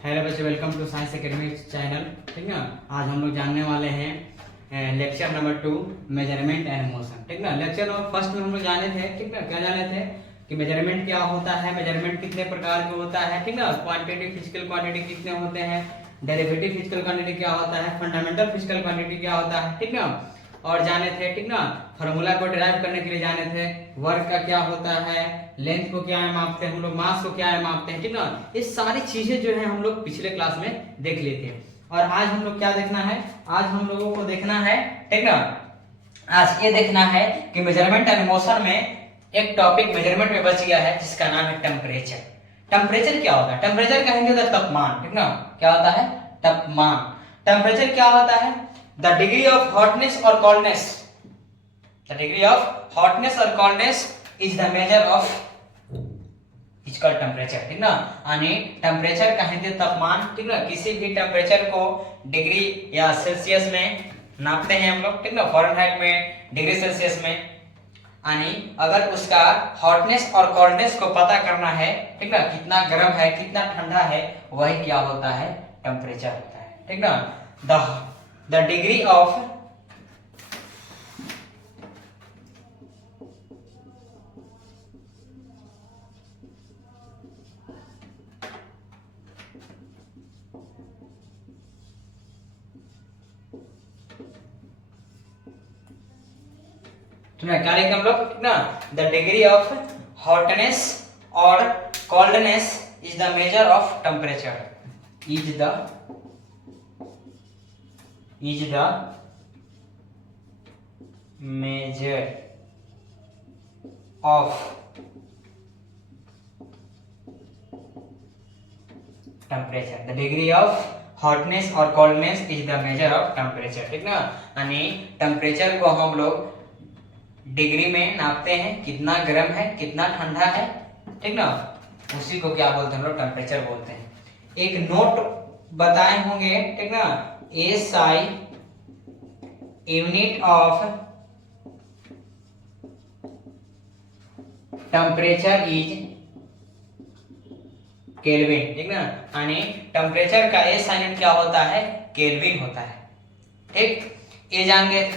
Hello बच्चों, welcome to science academy channel. ठीक ना। आज हम लोग जानने वाले हैं lecture number 2 measurement and motion. ठीक ना। लेक्चर नंबर फर्स्ट में हम लोग जाने थे, ठीक ना, क्या जाने थे कि मेजरमेंट क्या होता है, मेजरमेंट कितने प्रकार के होता है, ठीक ना, क्वांटिटी फिजिकल क्वांटिटी कितने होते हैं, डेरिवेटिव फिजिकल क्वांटिटी क्या होता है, फंडामेंटल फिजिकल क्वांटिटी क्या होता है, ठीक ना, और जाने थे, ठीक ना, फार्मूला को डिराइव करने के लिए जाने थे, वर्क का क्या होता है, लेंथ को क्या है मापते हैं हम लोग, मास को क्या है मापते हैं, ठीक ना। ये सारी चीजें जो है हम लोग पिछले क्लास में देख लिए थे। और आज हम लोग क्या देखना है, आज हम लोगों को देखना है, ठीक ना, आज ये देखना है कि मेजरमेंट एंड मोशन में एक टॉपिक मेजरमेंट में बच गया है जिसका नाम है टेम्परेचर। टेम्परेचर क्या होता है? टेम्परेचर का हिंदी होता है तापमान, ठीक ना। क्या होता है? तापमान। टेम्परेचर क्या होता है? द डिग्री ऑफ हॉटनेस और coldness, the degree of hotness और coldness is the measure of physical temperature, ठीक ना। यानी टेम्परेचर का हिंदी तापमान, ठीक ना। किसी भी टेम्परेचर को डिग्री या सेल्सियस में नापते हैं हम लोग, ठीक ना, फ़ारेनहाइट में, डिग्री सेल्सियस में। यानी अगर उसका हॉटनेस और कोल्डनेस को पता करना है, ठीक ना, कितना गर्म है कितना ठंडा है, वही क्या होता है? टेम्परेचर होता है, ठीक ना। द डिग्री ऑफ क्या लिखेंगे हम लोग, ठीक ना, द डिग्री ऑफ हॉटनेस और coldness is the measure of temperature, is the measure of temperature. The degree of hotness और coldness is the measure of temperature, ठीक ना। यानी टेम्परेचर को हम लोग डिग्री में नापते हैं, कितना गर्म है कितना ठंडा है, ठीक ना, उसी को क्या बोलते हैं हम लोग? टेम्परेचर बोलते हैं। एक नोट बताए होंगे, ठीक ना, SI unit of temperature is kelvin, ठीक ना। यानी टेम्परेचर का एसआई यूनिट क्या होता है? केल्विन होता है, ठीक। ये जान गए।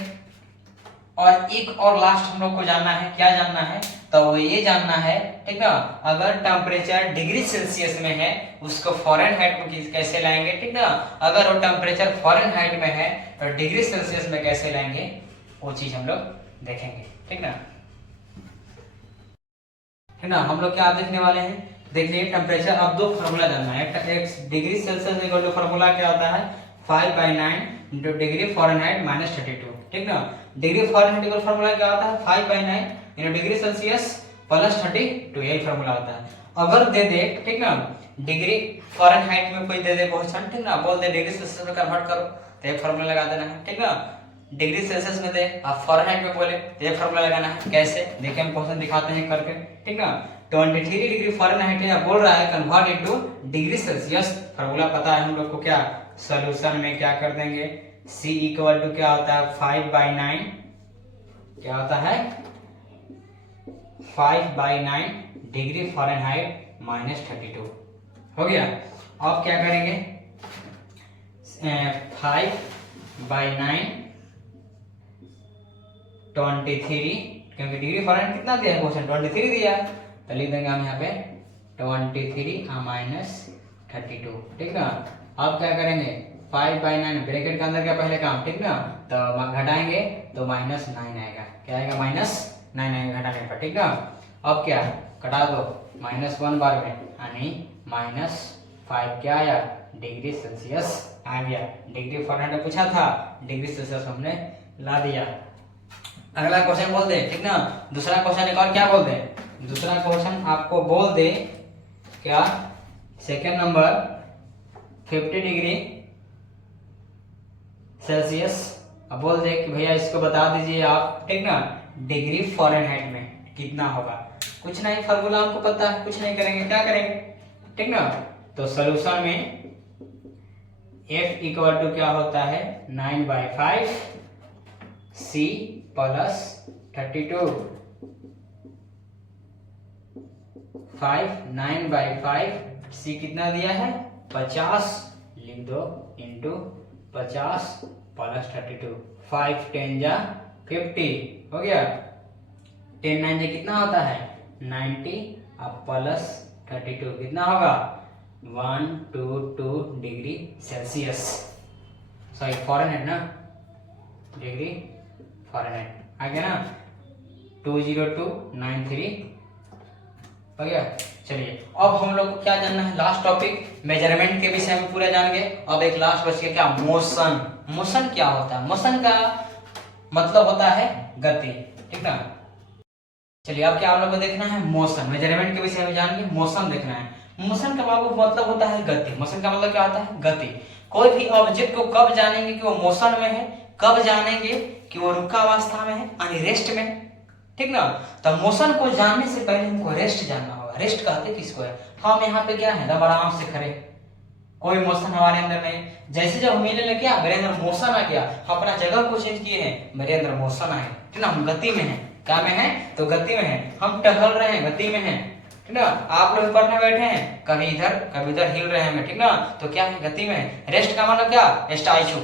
और एक और लास्ट हम लोग को जानना है, क्या जानना है? तो वो ये जानना है, ठीक ना, अगर टेम्परेचर डिग्री सेल्सियस में है उसको फ़ारेनहाइट में कैसे लाएंगे, ठीक ना। अगर वो टेम्परेचर फ़ारेनहाइट में है तो डिग्री सेल्सियस में कैसे लाएंगे, वो चीज हम लोग देखेंगे, ठीक ना। ठीक ना। हम लोग क्या देखने वाले हैं, देखिए टेम्परेचर। अब दो फार्मूला जानना है। एक degree Celsius equal to formula क्या होता है? 5/9 इंटू डिग्री फ़ारेनहाइट माइनस 32, ठीक ना। डिग्री फ़ारेनहाइट इक्वल फार्मूला क्या होता है? 5/9 इंटू डिग्री सेल्सियस प्लस 32, यही फार्मूला होता है। अगर दे दे, ठीक ना, डिग्री फ़ारेनहाइट में कोई दे दे क्वेश्चन, ठीक ना, बोल दे डिग्री सेल्सियस में कन्वर्ट करो, तो एक फार्मूला लगा देना है, ठीक ना। डिग्री सेल्सियस में दे, आप फ़ारेनहाइट में बोले तो ये फार्मूला लगाना है। कैसे? देखिए हम क्वेश्चन दिखाते हैं करके, ठीक ना। 23 डिग्री फ़ारेनहाइट है, बोल रहा है convert into degree Celsius. Formula पता है हम लोग को, क्या सॉल्यूशन में क्या कर देंगे, C इक्वल टू क्या होता है? 5/9, क्या होता है? 5/9 डिग्री फ़ारेनहाइट माइनस 32 हो गया। अब क्या करेंगे? 5/9 23, क्योंकि डिग्री फ़ारेनहाइट कितना दिया है क्वेश्चन? 23 दिया है, तो लिख देंगे हम यहाँ पे 23 माइनस 32, ठीक ना। अब क्या करेंगे? 5/9 ब्रैकेट के अंदर क्या पहले काम, ठीक ना, तो घटाएंगे तो -9 आएगा। क्या आएगा? -9 आएगा घटाने पर, ठीक ना। अब क्या कटा दो, -1 बार में, यानी -5 क्या आया? डिग्री सेल्सियस आ गया। डिग्री फ़ारेनहाइट पूछा था, डिग्री सेल्सियस हमने ला दिया। अगला क्वेश्चन बोल दे, ठीक ना। दूसरा क्वेश्चन एक और क्या बोल दे? दूसरा क्वेश्चन आपको बोल दे क्या? Second number 50 degree Celsius. अब बोल दे कि भैया इसको बता दीजिए आप, ठीक ना, डिग्री फ़ारेनहाइट में कितना होगा। कुछ नहीं, फार्मूला आपको पता है, कुछ नहीं करेंगे, क्या करेंगे, ठीक ना। तो सॉल्यूशन में F इक्वल टू क्या होता है? 9/5 C प्लस 32, 5 9/5 C कितना दिया है? 50 लिख दो इंटू 50 प्लस 32, 5 10 जा 50 हो गया। 10 9 जा कितना होता है 90, अब प्लस 32 कितना होगा 122 डिग्री सेल्सियस, सॉरी फॉरेनहाइट ना, डिग्री फॉरेनहाइट आ गया ना। 20293 हो गया। चलिए अब हम लोग को क्या जानना है, लास्ट टॉपिक मेजरमेंट के विषय में पूरा जान गए। अब एक लास्ट बच गया क्या, मोशन। मोशन क्या होता है, मोशन का मतलब होता है गति, ठीक ना। चलिए अब क्या आप लोग को देखना है मोशन, मेजरमेंट के विषय में जान गए, मोशन देखना है। मोशन का मतलब होता है गति। मोशन का मतलब क्या होता है गति। कोई भी ऑब्जेक्ट को कब जानेंगे कि वो मोशन में है, कब जानेंगे कि वो रुका अवस्था में है यानी रेस्ट में, ठीक ना। तो मोशन को जानने से पहले हमको रेस्ट जानना होगा। रेस्ट कहते किसको है, हम यहाँ पे क्या है आराम से खड़े, कोई मोशन हमारे अंदर नहीं। जैसे जब हम ले क्या मेरे अंदर मोशन आ गया, हम अपना जगह को चेंज किए हैं, मेरे अंदर मोशन आए, ठीक ना। हम गति में है, क्या में है तो गति में है। हम टहल रहे हैं गति में है, ठीक ना। आप लोग पढ़ने बैठे हैं, कभी इधर हिल रहे हैं, ठीक ना, तो क्या है गति में है। रेस्ट का मतलब क्या, statue,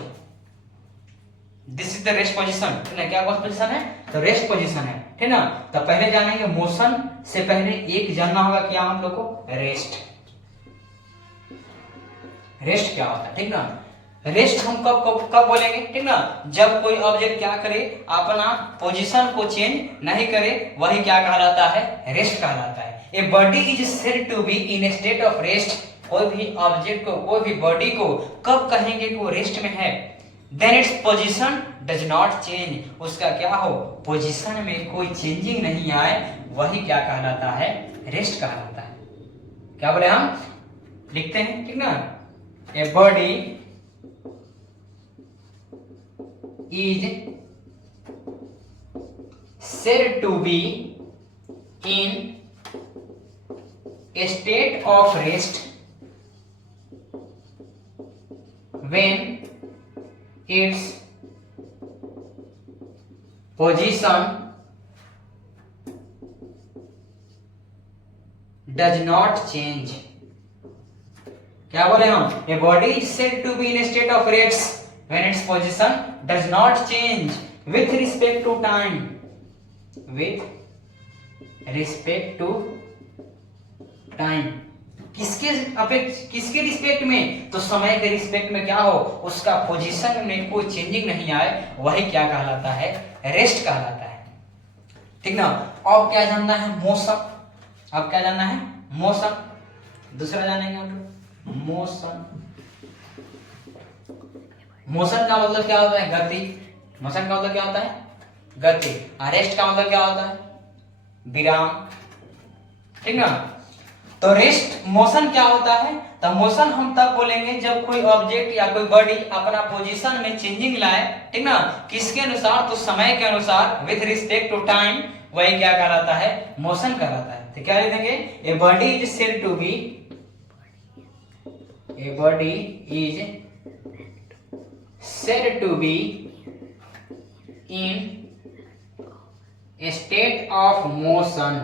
this is the rest position, ठीक ना। क्या पोजीशन है तो रेस्ट पोजीशन है, ठीक ना। तो पहले जानेंगे मोशन से पहले एक जानना होगा क्या हम लोग को, रेस्ट। रेस्ट क्या होता है, ठीक ना। रेस्ट हम कब बोलेंगे, ठीक ना, जब कोई ऑब्जेक्ट क्या करे अपना पोजीशन को चेंज नहीं करे, वही क्या कहलाता है, रेस्ट कहलाता है। A body is said to be in a state of rest. कोई भी ऑब्जेक्ट को, कोई भी बॉडी को कब कहेंगे कि वो रेस्ट में है, then its position does not change, उसका क्या हो पोजीशन में कोई चेंजिंग नहीं आए, वही क्या कहलाता है, रेस्ट कहलाता है। क्या बोले हम लिखते हैं, ठीक ना। A body is said to be in a state of rest when its position does not change। क्या बोले हम, a body is said to be in a state of rest when its position does not change with respect to time, with respect to time। किसके respect में, तो समय के respect में क्या हो, उसका पोजीशन में कोई चेंजिंग नहीं आए, वही क्या कहलाता है, रेस्ट कहलाता है, ठीक ना। अब क्या जानना है, मोशन। अब क्या जानना है, मोशन। दूसरा जानेंगे हम लोग मोशन। मोशन का मतलब क्या होता है, गति। मोशन का मतलब क्या होता है, गति। रेस्ट का मतलब क्या होता है, विराम, ठीक ना। तो रेस्ट मोशन क्या होता है, तो मोशन हम तब बोलेंगे जब कोई ऑब्जेक्ट या कोई बॉडी अपना पोजीशन में चेंजिंग लाए, ठीक ना, किसके अनुसार, तो समय के अनुसार, विथ रिस्पेक्ट टू टाइम, वही क्या कहलाता है, मोशन कहलाता है। तो क्या लिखेंगे, a body is said to be, a body is said to be in a state of motion,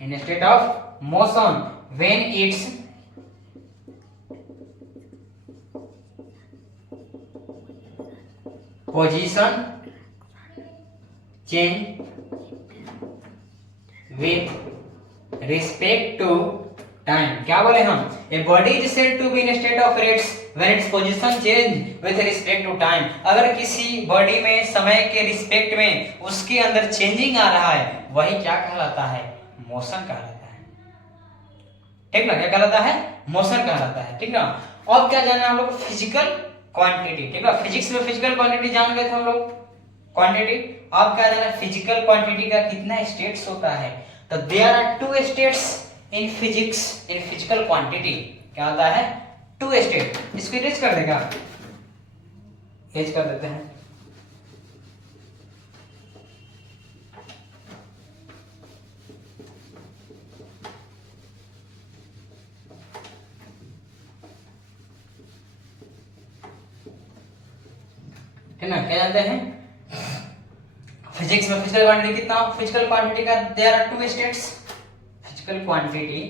in a state of motion when its position change with respect to time। क्या बोले हम, a body is said to be in a state of rest when its position change with respect to time। अगर किसी body में समय के respect में उसके अंदर चेंजिंग आ रहा है, वही क्या कहलाता है, मोशन कहलाता है, ठीक ना। क्या कहलाता है, मोशन कहलाता है, ठीक ना। अब क्या जानना है हम लोग, फिजिकल क्वांटिटी, ठीक ना। फिजिक्स में फिजिकल क्वांटिटी जान गए थे हम लोग, क्वांटिटी। अब क्या जानना है, फिजिकल क्वांटिटी का कितना स्टेट्स होता है, तो there are 2 states in physics, in physical quantity. क्या होता है, 2 स्टेट। इसको इरेज कर देगा, इरेज कर देते हैं। है ना, क्या जानते हैं फिजिक्स में फिजिकल क्वांटिटी कितना, फिजिकल क्वांटिटी का there are 2 states. Physical quantity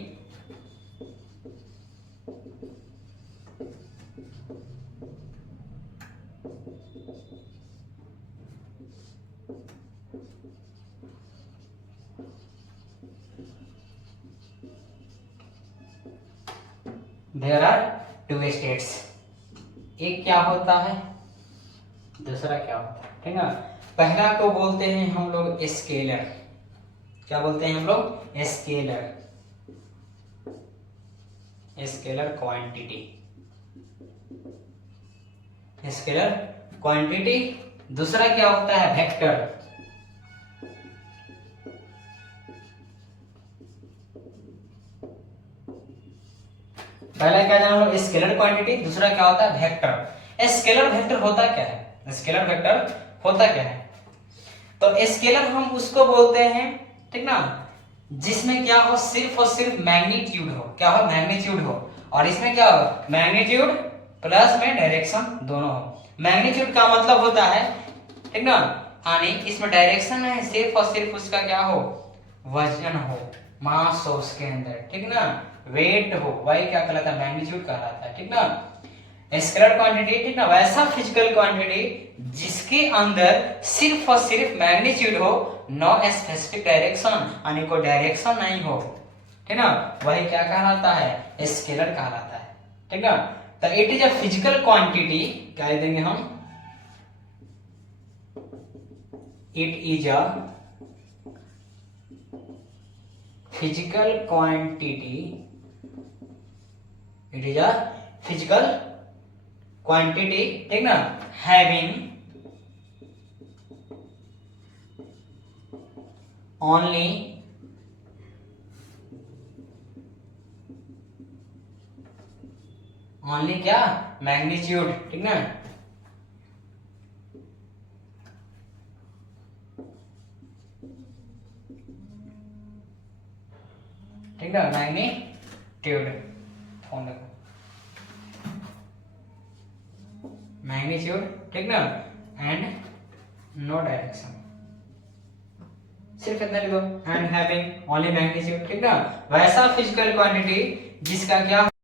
there are two states. एक क्या होता है, दूसरा क्या होता है, ठीक ना। पहला को बोलते हैं हम लोग स्केलर। क्या बोलते हैं हम लोग? Scalar, scalar quantity, scalar quantity. दूसरा क्या होता है? वेक्टर। पहला क्या जाना हम लोग? Scalar quantity. दूसरा क्या होता है? वेक्टर। स्केलर वेक्टर होता क्या है? स्केलर वेक्टर होता क्या है? तो स्केलर हम उसको बोलते हैं, ठीक ना, जिसमें क्या हो? सिर्फ और सिर्फ मैग्नीट्यूड हो। क्या हो? मैग्नीट्यूड हो। और इसमें क्या हो? मैग्नीट्यूड प्लस में डायरेक्शन दोनों हो। मैग्नीट्यूड का मतलब होता है, ठीक ना, यानी इसमें डायरेक्शन है, सिर्फ और सिर्फ उसका क्या हो? वजन हो, मास हो उसके अंदर, ठीक ना, वेट हो, वही क्या कहलाता है? मैग्नीट्यूड कहलाता है, ठीक ना। स्केलर क्वांटिटी, ठीक ना, वैसा फिजिकल क्वांटिटी जिसके अंदर सिर्फ और सिर्फ मैग्नीट्यूड हो, नो स्पेसिफिक डायरेक्शन, यानी कोई डायरेक्शन नहीं हो, ठीक ना, वही क्या कहलाता है? स्केलर कहलाता है, ठीक ना। तो it is a physical quantity, क्या देंगे हम? It is a physical quantity, it is a physical quantity, ठीक ना, हैविंग ओनली ओनली क्या? मैग्नीट्यूड, ठीक ना, ठीक ना, मैग्नीट्यूड, फोन देखो, मैग्नीट्यूड, ठीक ना, एंड नो डायरेक्शन, सिर्फ इतना लिखो, एंड हैविंग ओनली मैग्नीट्यूड, ठीक ना। वैसा फिजिकल क्वांटिटी जिसका क्या